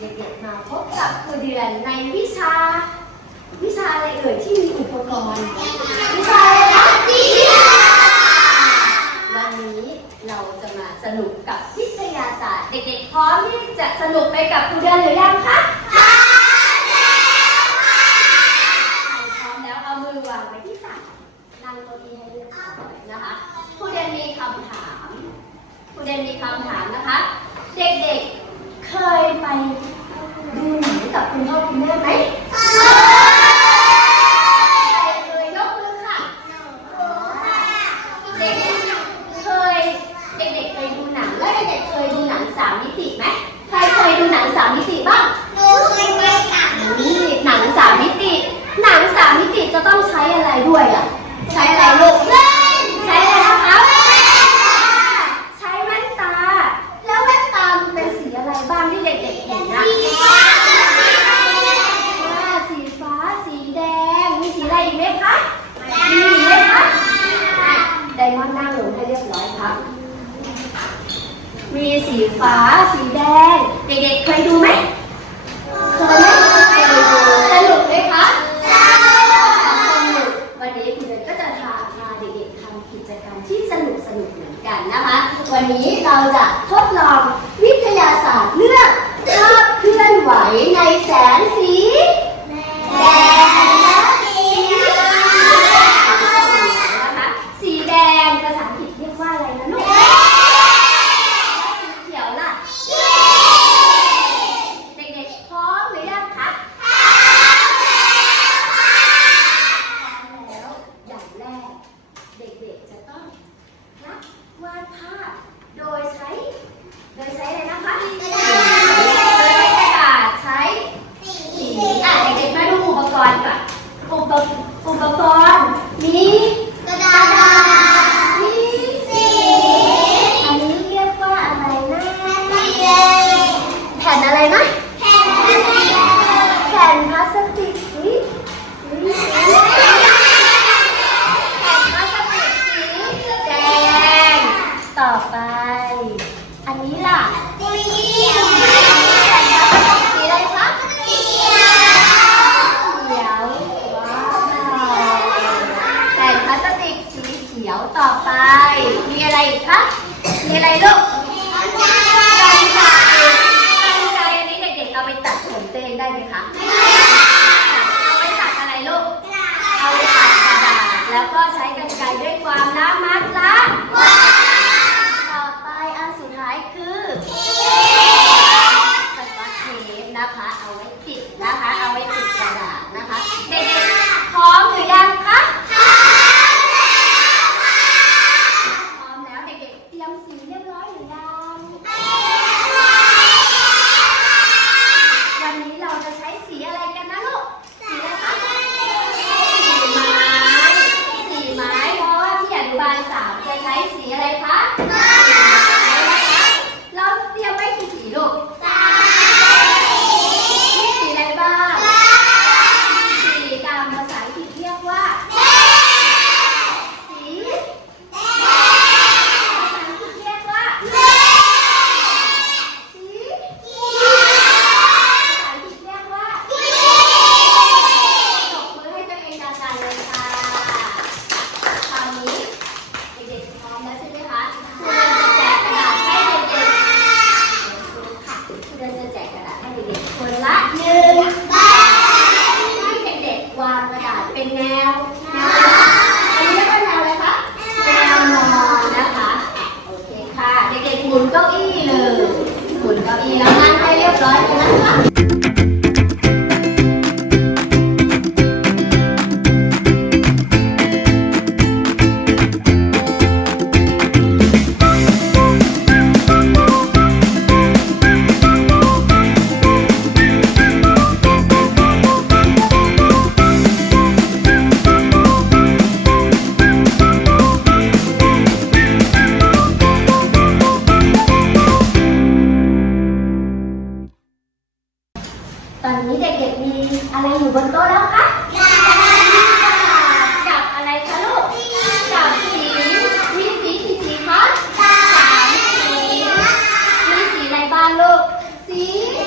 เด็กๆมาพบกับครูเดือนในวิชาอะไรเอ่ยที่มีอุปกรณ์วิชาอะไรคะวิทยาวันนี้เราจะมาสนุกกับวิทยาศาสตร์เด็กๆพร้อมที่จะสนุกไปกับครูเดือนหรือยังคะพร้อมแล้วเอามือวางไว้ที่ตักนั่งเก้าอี้ให้เรียบร้อยนะคะครูเดือนมีคำถามนะคะเด็กๆเคยไปดูหนังกับคุณพ่อคุณแม่ไหมใครเคยยกมือค่ะเด็กๆเคยดูหนังแล้วเด็กๆเคยดูหนัง3 มิติไหมใครเคยดูหนัง3 มิติบ้างหนูเคยไปค่ะนี่หนัง3 มิติจะต้องใช้อะไรด้วยอ่ะใช้อะไรลูกใช้อะไรนะคะใช้แว่นตาแล้วแว่นตาเป็นสีอะไรบ้างที่เด็กๆเห็นนะสีฟ้าสีแดงมีสีอะไรอีกไหมคะมีไหมคะไดมอนด์นั่งลงให้เรียบร้อยครับมีสีฟ้าสีแดงเด็กๆเคยดูไหมเคยดูสนุกไหมคะวันนี้คุณเดชก็จะพาเด็กๆทำกิจกรรมที่สนุกเหมือนกันนะคะวันนี้เราจะทดลองวิทยาศาสตร์เรื่องภาพเคลื่อนไหวในแสงสีแดงและสีนะคะสีแดงภาษาอังกฤษเรียกว่าอะไรนะลูกสีเขียวล่ะเด็กๆพร้อมหรือยังคะแล้วอย่างแรกเด็กๆจะต้องวาดภาพโดยใช้อะไรนะคะโดยใช้กระดาษใช้สีเด็กๆมาดูอุปกรณ์ก่อนอุปกรณ์มีกระดาษมีสีอันนี้เรียกว่าอะไรนะแผ่นอะไรนะแผ่นพลาสติกแผ่นพลาสติกสีแดงต่อไปอันนี้ล่ะสีอะไรคะสีเขียวว้าวแผ่นพลาสติกสีเขียวต่อไปมีอะไรอีกคะมีอะไรลูกกันไกรอันนี้เด็กๆเอาไปตัดผมตัวเองได้ไหมคะเอาไปตัดอะไรลูกเอาไปตัดกระดาษแล้วก็ใช้กันไกรด้วยความระมัดระวังต่อไปอันสุดท้ายคือสกอตเทปนะคะเอาไว้ติดนะคะเอาไว้ติดกระดาษนะคะเด็กๆพร้อมหรือยังคะพร้อมแล้วเด็กๆเตรียมสีเรียบร้อยหรือยังวันนี้เราจะใช้สีอะไรกันนะลูกสีอะไรคะสีไม้เพราะว่าที่อนุบาล3จะใช้สีอะไรคะเราเตรียมไว้กี่สีลูกมีสีอะไรบ้างสีตามภาษาอังกฤษเรียกว่าสีภาษาอังกฤษเรียกว่าสีภาษาอังกฤษเรียกว่าตบมือให้ตัวเองดังๆเลยค่ะคราวนี้เด็กๆพร้อมแล้วใช่ไหมคะครูเดินจะแจกกระดาษให้เด็กๆค่ะครูเดินจะแจกกระดาษให้เด็กๆคนละ1 ใบให้เด็กๆวางกระดาษเป็นแนวอันนี้เรียกว่าแนวอะไรคะแนวนอนนะคะโอเคค่ะเด็กๆหมุนเก้าอี้เลยหมุนเก้าอี้แล้วนั่งให้เรียบร้อยเลยนะคะตอนนี้เด็กๆมีอะไรอยู่บนโต๊ะแล้วคะจับอะไรคะลูกจับสีมีสีกี่สีคะ3 สีมีสีอะไรบ้างลูกสีแด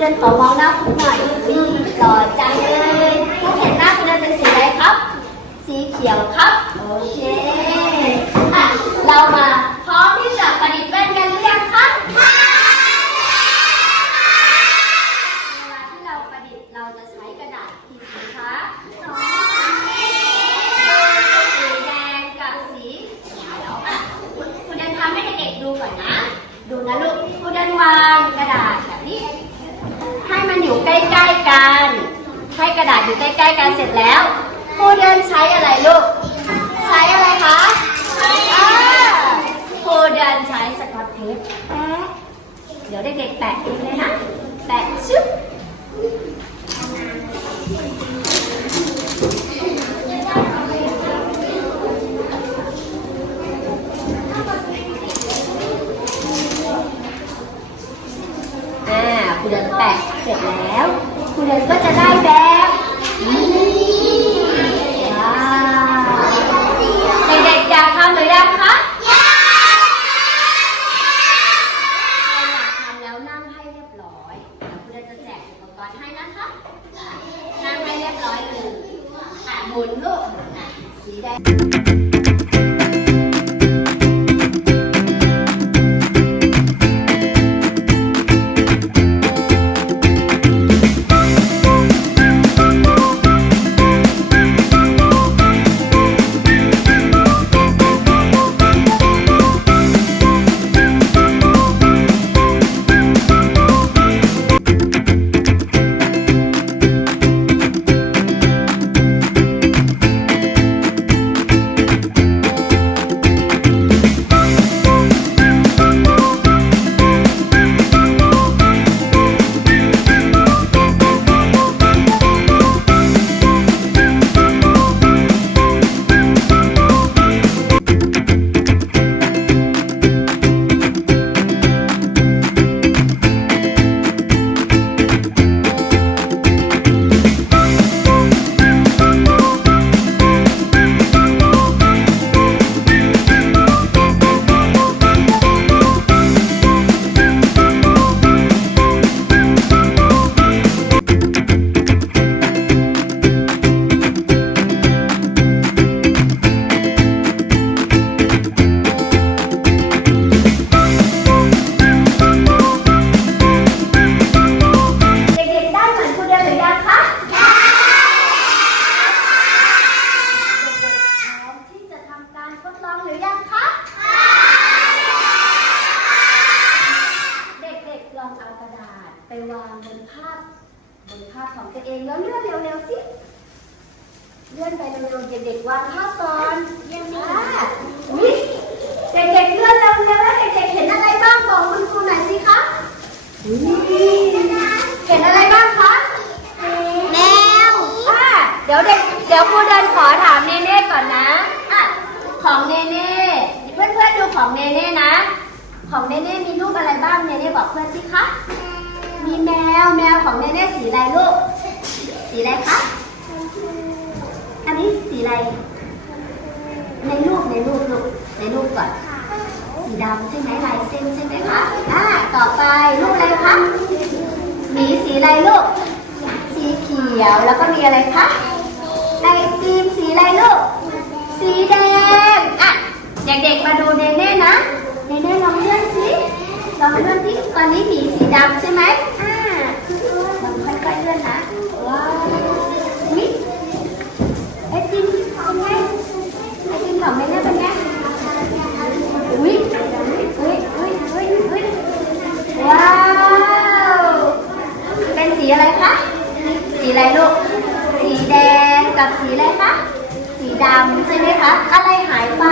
เดินขอมองหน้าครูหน่อยหล่อจังเลยครูเห็นหน้าครูเดินเป็นสีอะไรครับสีเขียวครับโอเคอ่ะเรามาพร้อมที่จะประดิษฐ์แว่นกันหรือยังคะเวลาที่เราประดิษฐ์เราจะใช้กระดาษกี่สีคะสีแดงกับสีเขียวอ่ะคุณเดินทำให้เด็กๆดูก่อนนะดูนะลูกคุณเดินวางกระดาษแบบนี้ให้มันอยู่ใกล้ๆกันให้กระดาษอยู่ใกล้ๆกันเสร็จแล้วครูเดินใช้อะไรลูกใช้อะไรคะครูเดินใช้สกอตเทปแปะเดี๋ยวเด็กๆแปะเองเลยนะแปะชึบครูเดินแปะเสร็จแล้วครูเดินก็จะได้แบบเด็กๆอยากทำหรือยังคะอยากทำแล้วนั่งให้เรียบร้อยครูเดินจะแจกอุปกรณ์ให้นะคะนั่งให้เรียบร้อยเลยหมุนลูกสีแดงไปวางบนภาพของตัวเองแล้วเลื่อนเร็วๆสิเลื่อนไปเร็วๆเด็กๆวางภาพก่อนเด็กๆเลื่อนเร็วๆแล้วเด็กๆเห็นอะไรบ้างบอกคุณครูหน่อยสิคะเห็นอะไรบ้างคะแมวเดี๋ยวครูเดินขอถามเนเน่ก่อนนะของเนเน่เพื่อนๆดูของเนเน่นะของเนเน่มีรูปอะไรบ้างเนเน่บอกเพื่อนสิคะมีแมวของเนเน่สีอะไรลูกสีอะไรคะอันนี้สีอะไรในรูปลูกในรูปก่อนสีดำใช่ไหมลายเส้นใช่ไหมคะต่อไปรูปอะไรคะหมีสีอะไรลูกสีเขียวแล้วก็มีอะไรคะไอติมสีอะไรลูกสีแดงเด็กๆมาดูเนเน่นะเนเน่ลองเลื่อนสิตอนนี้หมีสีดำใช่ไหมลองค่อยๆเลื่อนนะว้าวไอติมเป็นไงไอติมของเนเน่เป็นไงว้าวเป็นสีอะไรคะสีอะไรลูกสีแดงกับสีอะไรคะสีดำใช่ไหมคะอะไรหายไป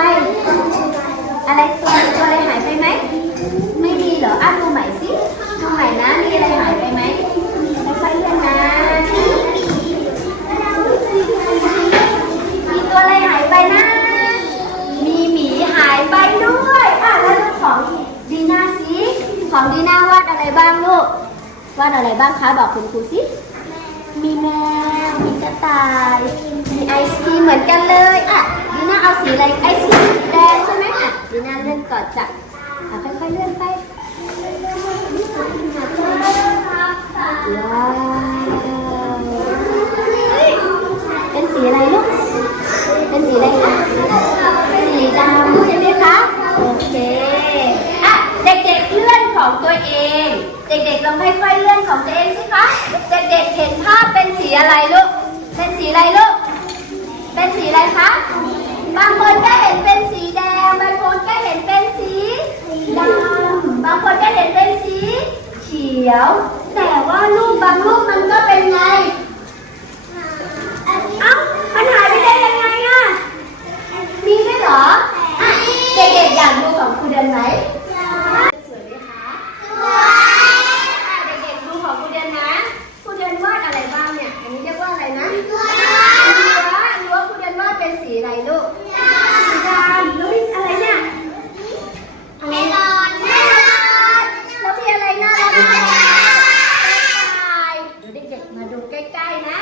อะไรตัวอะไรหายไปไหมไม่มีเหรอดูใหม่สิดูใหม่นะมีอะไรหายไปไหมค่อยๆเลื่อนนะมีตัวอะไรหายไปนะมีหมีหายไปด้วยแล้วลูกของดีน่าสิของดีน่าวาดอะไรบ้างลูกวาดอะไรบ้างคะบอกคุณครูสิมีแมวมีกระต่ายมีไอศครีมเหมือนกันเลยดีน่าเอาสีอะไรไอศครีมแดงใช่ไหมดีน่าเลื่อนก่อนจ้ะค่อยๆเลื่อนไป ด็กๆลองค่อยๆเลื่อนของตัวเองสิคะเด็กๆเห็นภาพเป็นสีอะไรลูกเป็นสีอะไรลูกเป็นสีอะไรคะบางคนก็เห็นเป็นสีแดงบางคนก็เห็นเป็นสีดำบางคนก็เห็นเป็นสีเขียวแต่ว่ารูปบางรูปมันก็เป็นไงเอ้ามันหายไปได้ยังไงอ่ะมีด้วยเหรออ่ะเด็กๆอยากดูของครูเดือนไหมสวยไหมคะสวยเด็กๆดูของครูเดือนนะครูเดือนวาดอะไรบ้างเนี่ยอันนี้เรียกว่าอะไรนะรั้วครูเดือนวาดเป็นสีอะไรลูกสีดำแล้วอะไรเนี่ยเมลอนแล้วมีอะไรน่ารักเดี๋ยวเด็กๆมาดูใกล้ๆนะ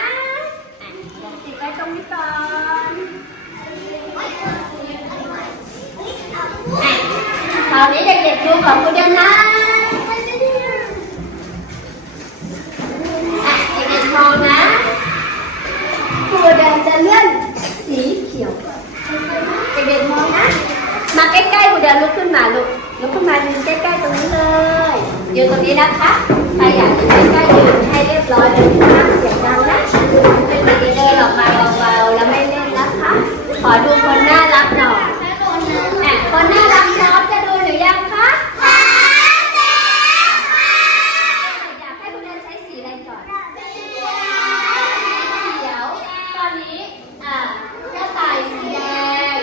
ติดไว้ตรงนี้ก่อนคราวนี้เด็กๆดูของครูเดือนนะเด็กๆมองนะครูเดือนจะเลื่อนสีเขียวเด็กๆมองนะมาใกล้ๆครูเดือนลุกขึ้นมาลุกขึ้นมายืนใกล้ๆตรงนี้เลยยืนตรงนี้นะคะใครอยากยืนใกล้ๆยืนให้เรียบร้อยเลยห้ามเสียงดังนะเป็นเด็กๆเดินออกมาเบาๆแล้วไม่เล่นนะคะขอดูคนน่ารักหน่อยคนน่ารักพร้อมจะดูหรือยังคะอยากให้ครูเดือนใช้สีอะไรก่อนสีเขียวตอนนี้กระต่ายสีแดง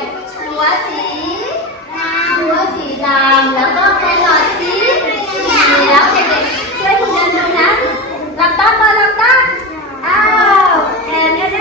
รั้วสีดำแล้วก็แครอทสีเขียวเด็กๆช่วยครูเดือนดูนะหลับตาก่อนหลับตาอ้าวแอนแอน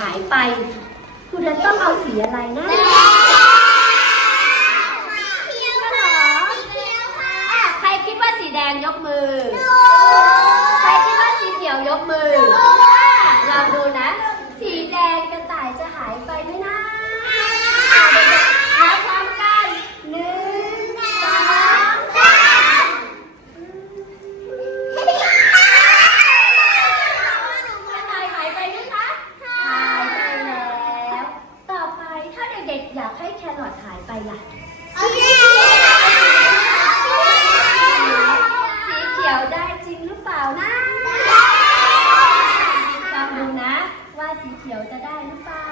หายไปครูเดือนต้องเอาสีอะไรนะใครคิดว่าสีแดงยกมือใครคิดว่าสีเขียวยกมือลองดูนะสีแดงกระต่ายจะหายไปไหมนะนับพร้อมกัน1 2 3อยากให้แครอทหายไปล่ะสีเขียวได้จริงหรือเปล่านะลองดูนะว่าสีเขียวจะได้หรือเปล่า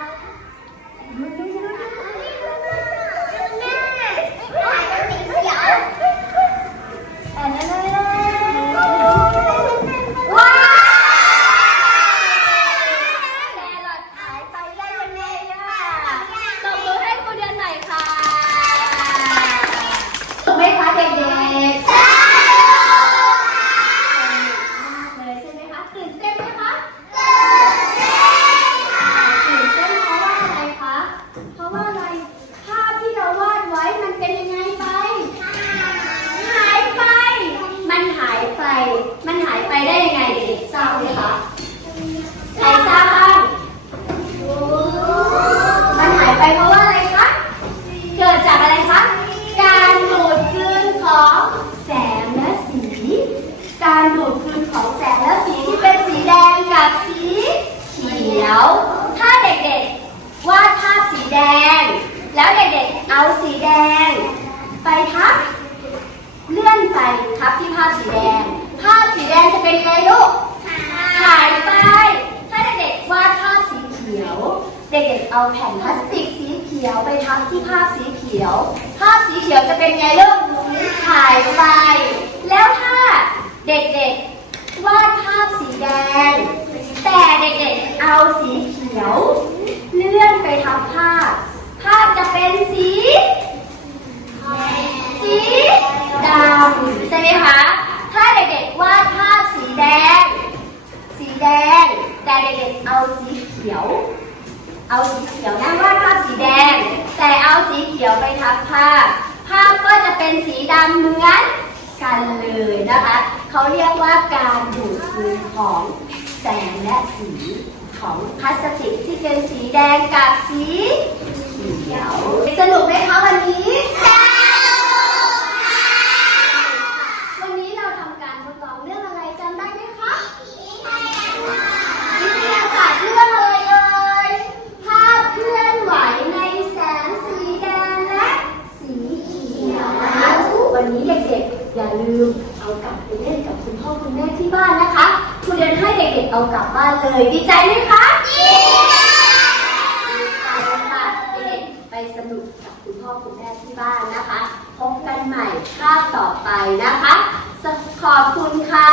มันหายไปได้ยังไงเด็กๆทราบไหมคะใครทราบบ้างมันหายไปเพราะว่าอะไรคะเกิดจากอะไรคะการดูดกลืนของแสงและสีการดูดกลืนของแสงและสีที่เป็นสีแดงกับสีเขียวถ้าเด็กๆวาดภาพสีแดงแล้วเด็กๆเอาสีแดงไปทับเลื่อนไปทับที่ภาพสีแดงภาพสีแดงจะเป็นไงลูกหายไปถ้าเด็กๆวาดภาพสีเขียวเด็กๆเอาแผ่นพลาสติกสีเขียวไปทับที่ภาพสีเขียวภาพสีเขียวจะเป็นไงลูกหายไปแล้วถ้าเด็กๆวาดภาพสีแดงแต่เด็กๆเอาสีเขียวเลื่อนไปทับภาพจะเป็นสีดำใช่ไหมคะถ้าเด็กๆวาดภาพสีแดงแต่เด็กๆเอาสีเขียว เอาสีเขียวนะวาดภาพสีแดงแต่เอาสีเขียวไปทับภาพภาพก็จะเป็นสีดำเหมือนกันเลยนะคะเขาเรียกว่าการดูดซึมของแสงและสีของพลาสติกที่เป็นสีแดงกับสีเขียวสนุกไหมคะวันนี้วันนี้เราทำการทดลองเรื่องอะไรจำได้ไหมคะวิทยาศาสตร์เรื่องอะไรเอ่ยภาพเคลื่อนไหวในแสงสีแดงและสีเขียวนะคะวันนี้เด็กๆอย่าลืมเอากลับไปเล่นกับคุณพ่อคุณแม่ที่บ้านนะคะครูเรียนให้เด็กๆเอากลับบ้านเลยดีใจไหมคะดีใจค่ะเด็กๆไปสนุกกับคุณพ่อคุณแม่ที่บ้านนะคะพบกันใหม่คาบต่อไปนะคะขอบคุณค่ะ